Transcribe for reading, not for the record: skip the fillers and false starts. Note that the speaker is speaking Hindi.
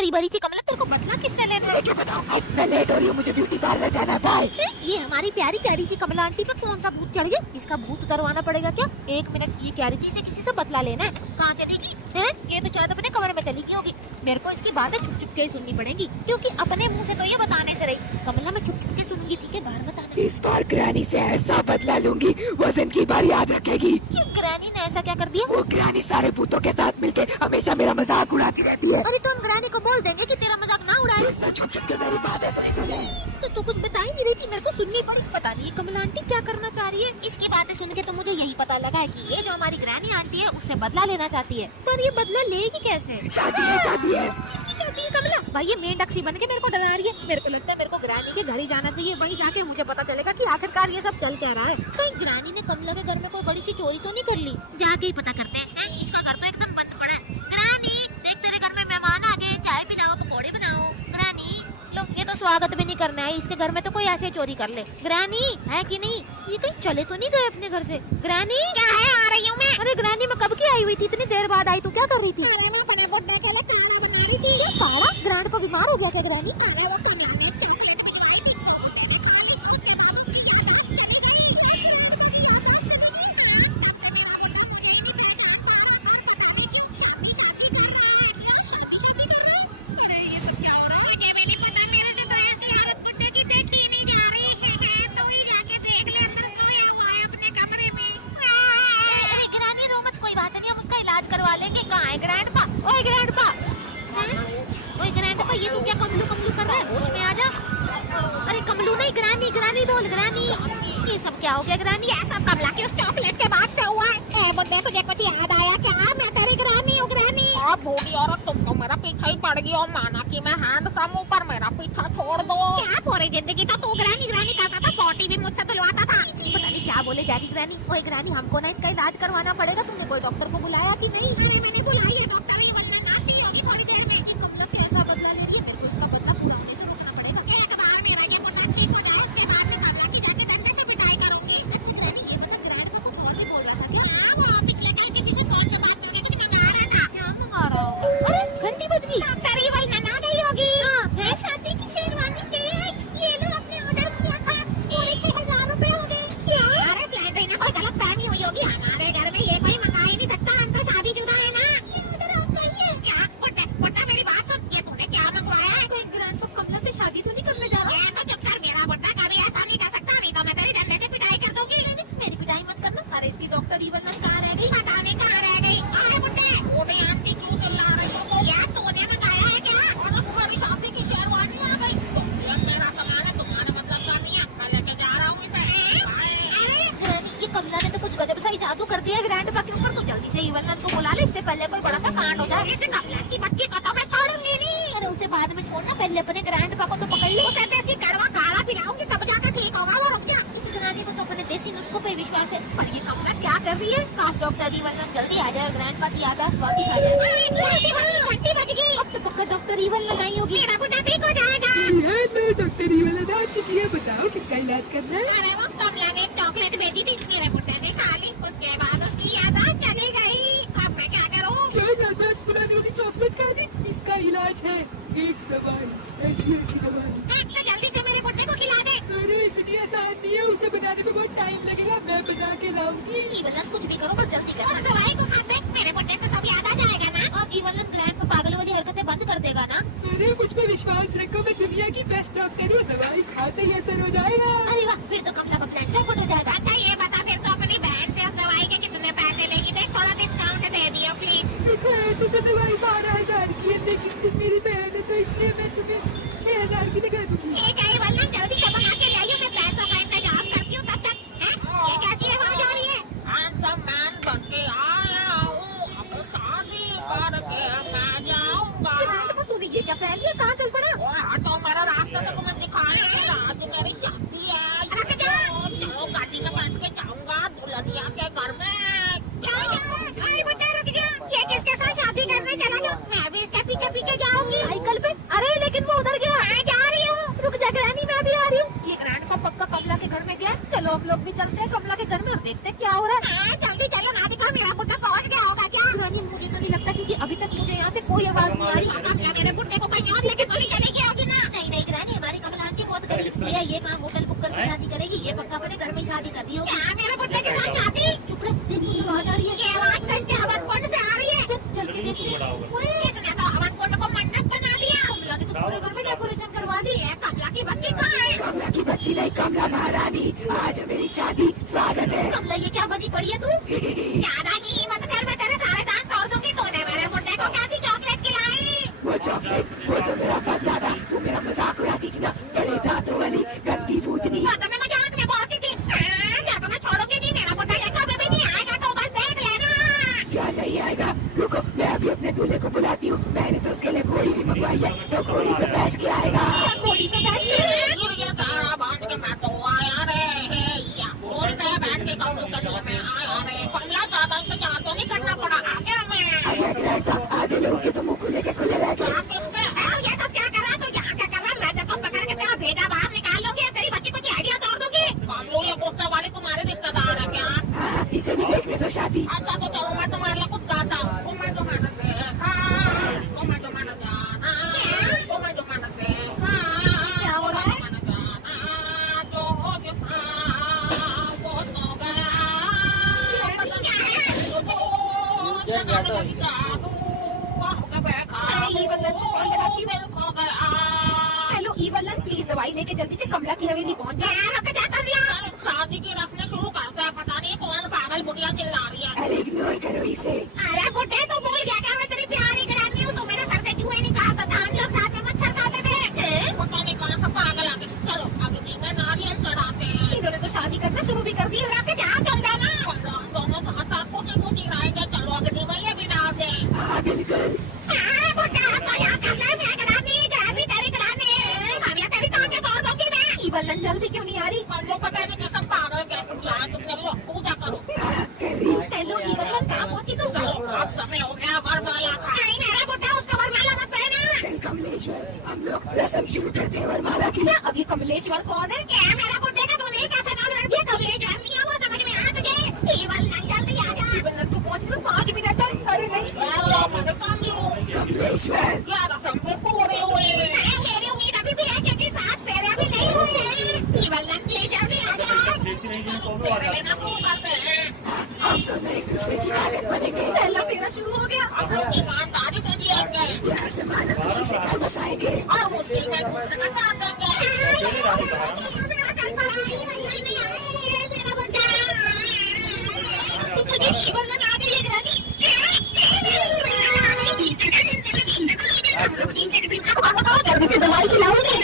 हरी भरी सी कमला, तेरे को बदला किससे लेना है? क्या बताऊं, मैं लेट हो रही हूँ, मुझे ब्यूटी पार्लर जाना है। बाय। ये हमारी प्यारी प्यारी सी कमला आंटी पे कौन सा भूत चढ़ गया? इसका भूत उतरवाना पड़ेगा क्या? एक मिनट, ये कह रही थी इसे किसी से बदला लेना है। कहाँ चलेगी है? ये तो शायद अपने कमरे में चली गई होगी। मेरे को इसकी बातें छुप छुप के ही सुननी पड़ेगी, क्योंकि अपने मुंह से तो ये बताने से रही। कमला मैं छुप छुप के सुनूंगी, ठीक है? बाहर बता दे। इस बार ग्रैनी से ऐसा बदला लूंगी, वजन की बार याद रखेगी। क्यों ग्रैनी ने ऐसा क्या कर दिया? वो ग्रैनी सारे भूतों के साथ मिलके हमेशा मेरा मजाक उड़ाती रहती है। अरे तो हम ग्रैनी को बोल देंगे कि तेरा मजाक ना उड़ाए। छुप छुप के मेरी बातें सुनी तूने। तो तू कुछ बता ही नहीं रही थी, मेरे को सुननी पड़ी। पता नहीं ये कमला आंटी क्या करना चाह रही है। इसकी बातें सुन के तो मुझे यही पता लगा है कि ये जो हमारी ग्रैनी आंटी है उससे बदला लेना चाहती है। पर ये बदला लेगी कैसे? शादी है, शादी है। किसकी शादी है कमला? भाई ये मेंढक बन के मेरे को डरा रही है। मेरे को लगता है मेरे को ग्रैनी के घर ही जाना चाहिए, वहीं जाके मुझे पता चलेगा कि आखिरकार ये सब चल क्या रहा है। तो ग्रैनी ने कमला के घर में कोई बड़ी सी चोरी तो नहीं कर ली? जाके ही पता करते हैं। इसका घर तो एकदम बंद पड़ा है। ग्रैनी देख, तेरे घर में मेहमान आ गए, चाय पिलाओ, पकौड़े बनाओ। ग्रैनी लो, ये तो स्वागत भी नहीं करना है, इसके घर में तो कोई ऐसे चोरी कर ले। ग्रैनी है कि नहीं? ये कहीं चले तो नहीं गए अपने घर से? ग्रैनी क्या है? आ रही हूँ मैं। अरे ग्रैनी मैं कब की आई हुई थी, इतनी देर बाद आई। तू क्या कर रही थी? ग्रैंड को बीमार हो गया था ग्रैनी? करवा लेंगे। कहाँ है ग्रैंडपा? ओए ग्रैंडपा, ओए ग्रैंडपा, ये तू क्या कमलू कमलू कर रहा है? होश में आ जा। अरे कमलू नहीं, ग्रैनी, ग्रैनी बोल ग्रैनी। ये सब क्या हो गया ग्रैनी? ये सब कमला के उस चॉकलेट के बाद से हुआ है। ए बुड्ढे, तुझे कुछ याद आया क्या? मैं तेरी ग्रैनी हूँ। ग्रैनी अब बूढ़ी औरत, तुम तो मेरा पीछा ही पड़ गई और माना कि मैं हैंडसम हूँ, पर मेरा पीछा छोड़ दो। क्या पूरी जिंदगी तो तू ग्रैनी ग्रैनी करता था, पॉटी भी मुझसे धुलवाता था। पता नहीं क्या बोले जा रही ग्रैनी। ओए ग्रैनी, हमको ना इसका इलाज करवाना पड़ेगा। तुमने कोई डॉक्टर को बुलाया कि नहीं? अरे मैंने बुलाई है, डॉक्टर ही बनना आती होगी थोड़ी देर में। कमला कैसा बदला लेगी? मेरे को इसका बदला पुराने से रोकना पड़ेगा। एक बार मेरा ये पुत्र ठीक हो जाए, उसके बाद में कमला की जाके डंडे से पिटाई करूंगी। अच्छा ग्रैनी, ये बता, ग्रैंड को कुछ और भी बोल रहा था क्या? हाँ, वो पिछले कल किसी से फोन पे बात करके कुछ मंगा रहा था। क्या मंगा रहा होगा? अरे घंटी बज गई। डॉक्टर ही बनना गई होगी। हाँ, है शादी की शेरवानी के ये लो, अपने ऑर्डर किया था, पूरे 6000 रुपए हो गए। क्या? अरे सिलेंडर ना कोई गलत फहमी हुई होगी। हमारे घर में ये कोई मंगा ही नहीं सकता, हम तो शादीशुदा है ना। ये ऑर्डर आपका ही है क्या? बुड्ढा मेरी बात सुन, ये तूने क्या मंगवाया है? कोई ग्रैंड कमला से शादी तो नहीं करने जा रहा? ये तो चुप कर, मेरा बुड्ढा कभी ऐसा नहीं कर सकता। नहीं तो मैं तेरी डंडे से पिटाई कर दूंगी। मेरी पिटाई मत करना। अरे इसकी डॉक्टर इवन कहाँ रह गई? पता नहीं कहाँ रह गई। अरे बुड्ढे, बूढ़ी आंटी क्यों चिल्ला रही हो? क्या तूने मंगाया है क्या? और तुम्हारी शादी की शेरवानी आ गई। मेरा सामान है, तुम्हारा मतलब क्या नहीं है? मैं लेके जा रहा हूँ इसे। अरे ये कमला ने तो कुछ गजब सा ही जादू कर दिया ग्रैंडपा के ऊपर। तो जल्दी से इवलन को बुला ले, इससे पहले कोई बड़ा सा कांड हो जाए। इसे कमला की बच्ची को तो मैं छोड़ूंगी नहीं। अरे उसे बाद में छोड़ना, पहले अपने ग्रैंडपा को तो पकड़ ले। उसे देसी कड़वा काढ़ा पिलाऊंगी, तब जाकर ठीक होगा वो। रुक जा, इस ग्रैंडी को तो अपने देसी नुस्खों पे विश्वास है। पर ये कमला क्या कर रही है? काश डॉक्टर इवलन जल्दी आ जाए और ग्रैंडपा की याददाश्त वापस आ जाए। घंटी बज गई। अब तो पक्का डॉक्टर इवलन आई होगी। मेरा बुड्ढा ठीक हो जाएगा। डॉक्टर इवलन आ चुकी है, बताओ किसका इलाज करना है? अरे वो कमला ने चॉकलेट भेजी थी, मेरे बुड्ढे ने खा ली, उसके बाद उसकी याददाश्त चली गई। अब मैं क्या करूँ? क्या याददाश्त पुरानी वाली चॉकलेट खा ली? इसका इलाज है एक दवाई, ऐसी दवाई। तो जल्दी से मेरे बुड्ढे को खिला दे। अरे इतनी आसान नहीं है, उसे बनाने में बहुत टाइम लगेगा। मैं बना के लाऊंगी। इवलन कुछ भी करो, बस जल्दी करो। उस दवाई को खा दे, मेरे बुड्ढे को सब याद आ जाएगा ना। और इवलन ग्रैंड को पागल वाली हरकतें बंद कर देगा ना। अरे मुझ पे विश्वास रखो, मैं दुनिया की बेस्ट डॉक्टर हूँ। दवाई खाते ही असर हो जाएगा। अरे वाह, फिर तो कमला का प्लान चौपट हो जाएगा। अच्छा ये बता, फिर तो अपनी बहन से उस दवाई के कितने पैसे लेगी? देख थोड़ा डिस्काउंट दे दियो प्लीज। देखो ऐसे तो दवाई 12,000 की है, लेकिन तुम मेरी बहन है तो इसलिए मैं तुम्हें 6,000 की लगा दूंगी। ठीक है इवलन, जल्दी से बना के लाइए, मैं पैसों का इंतजाम करती हूँ तब तक। ये कैसी आवाज आ रही है? हैंडसम मैन बन के आया हूँ, अब शादी करके मैं जाऊंगा। ग्रैंडपा, तूने ये क्या पहन लिया? कहाँ चल पड़ा? और हाँ तो मेरा रास्ता तो तुम्हें दिखा रही हूँ। आज मेरी शादी है। चलो गाड़ी में बैठ के जाऊंगा दुल्हनिया के घर में। अरे बेटा रुक जा, ये किसके साथ शादी करने चला जा? मैं भी इसके पीछे पीछे जाऊंगी साइकिल पे। अरे लेकिन वो उधर गया। मैं जा रही हूँ। रुक जा ग्रैनी, मैं भी आ रही हूँ। ये ग्रैंडपा पक्का कमला के घर में गया। चलो हम लोग भी चलते हैं कमला के घर में और देखते हैं क्या हो रहा है। जल्दी चलो ना, दिखा मेरा बुड्ढा पहुँच गया होगा क्या? ग्रैनी मुझे तो नहीं लगता, क्योंकि अभी तक मुझे यहाँ से कोई आवाज नहीं आ रही। मेरे बुड्ढे को में शादी कर दी होगी। क्या मेरे बुड्ढे के साथ शादी? चुप रह, देख मुझे आवाज आ रही है। ये आवाज तो इसके हवन कुंड से आ रही है। चल के देखते हैं। ओए, इसने तो हवन कुंड को मंडप बना दिया। कमला ने तो पूरे घर में डेकोरेशन करवा दी। ये कमला की बच्ची कहाँ है? कमला की बच्ची नहीं, कमला महारानी। आज मेरी शादी, स्वागत है। कमला ये क्या बनी पड़ी है तू? ज्यादा ही मत कर, मैं तेरे सारे दांत तोड़ दूंगी। तूने मेरे बुड्ढे को कैसी चॉकलेट खिलाई? वो चॉकलेट, वो तो मेरा बदला था। तू मेरा मजाक उड़ाती थी ना, बड़े दांतों वाली गंदी भूतनी। वो तो मैं मजाक में बोलती थी। क्या तो मैं छोड़ूंगी नहीं। मेरा बुड्ढा ये कभी भी नहीं आएगा, तो बस देख लेना। क्या नहीं आएगा? रुको, मैं अभी अपने दूल्हे को बुलाती हूँ। मैंने तो उसके लिए घोड़ी भी मंगवाई है। वो घोड़ी पे बैठ के आएगा। घोड़ी पे बैठ के? ये सारा बांध के मैं तो आया रे। या घोड़ी पे बैठ के कमलों के लिए मैं आया रे। कमला ज्यादा इंतजार तो नहीं करना पड़ा। आ गया मैं। अरे ग्रैंडपा, आधे लोगों के तो मुंह खुले के खुले रह गए। ये सब क्या कर रहा है? तू यहाँ क्या कर रहा है? मैं तेरे को पकड़ के तेरा भेजा बाहर निकाल लूंगी। तेरी बच्ची को आइडिया तोड़ दूंगी। कमलों ये गुस्से वाली तुम्हारे रिश्तेदार है क्या? हाँ, इसे भी देखने दो शादी। अच्छा तो चलो, मैं तुम्हारे लिए कुछ गाता हूँ। तुम्हें जो मैंने देखा, तुम्हें जो मैंने जाना, तुम्हें जो मैंने देखा, क्या हो रहा है? मैंने जाना, जो हो चुका वो तो गया। जगह लगी जादू, आँख पे खा, ये बंदन को कॉल लगाती हूँ। दिल खो गया। हेलो ईवलन, प्लीज दवाई लेके जल्दी से कमला की हवेली पहुंच जा। शादी की रस्में शुरू करते हैं। पता नहीं कौन पागल बुढ़िया चिल्ला रही है। अरे इग्नोर करो इसे। अरे बुड्ढे, तू भूल गया क्या मैं तेरी प्यारी करानी हूँ? तू मेरे सर से क्यों नहीं कहा था? हम लोग साथ में मच्छर खाते थे। पता नहीं कहाँ से पागल आ गए। चलो अभी दिन में नारियल चढ़ाते हैं। इन्होंने तो शादी करना शुरू भी कर दी। रख जा तुम दोनों साथ साथ खुशी खुशी रहेंगे। चलो अभी दिन में ये भी डाल दे। हाँ बिल्कुल। बुड्ढा क्या करना है? मैं करानी तेरी करानी। कमला तेरी टांगे तोड़ दूंगी मैं। ईवलन जल्दी क्यों नहीं आ रही? हम लोग पता नहीं कैसे पागल गेस्ट बुलाए तुमने। लो पूजा करो। हाँ, कर रही हूँ। हेलो ईवलन, कहाँ पहुंची तू? चलो अब समय हो गया वरमाला का। नहीं मेरा बुड्ढा, उसका वरमाला मत पहना। चल कमलेश्वर, हम लोग रस्म शुरू करते हैं वरमाला की। क्या अब ये कमलेश्वर कौन है? क्या मेरा बुड्ढे का तूने कैसे नाम रख दिया? कमलेश्वर नहीं है वो, समझ में आ तुझे? ईवलन जल्दी आ जा। ईवलन को पहुंचने में 5 मिनट है। अरे नहीं, कमलेश्वर, यार रस्म पूरे हुए। मेरी उम्मीद अभी भी है क्योंकि 7 फेरे भी नहीं हुए हैं। ईवलन प्लीज जल्दी आ जा। फेरे लेना शुरू करते हैं। हम दोनों एक दूसरे की आदत बनेंगे। पहला फेरा शुरू हो गया। हम लोग ईमानदारी से जिएंगे यहाँ से मानो किसी से घर बसाएंगे। और मुश्किल में दूसरे का साथ देंगे। दवाई खिलाओ। मुझे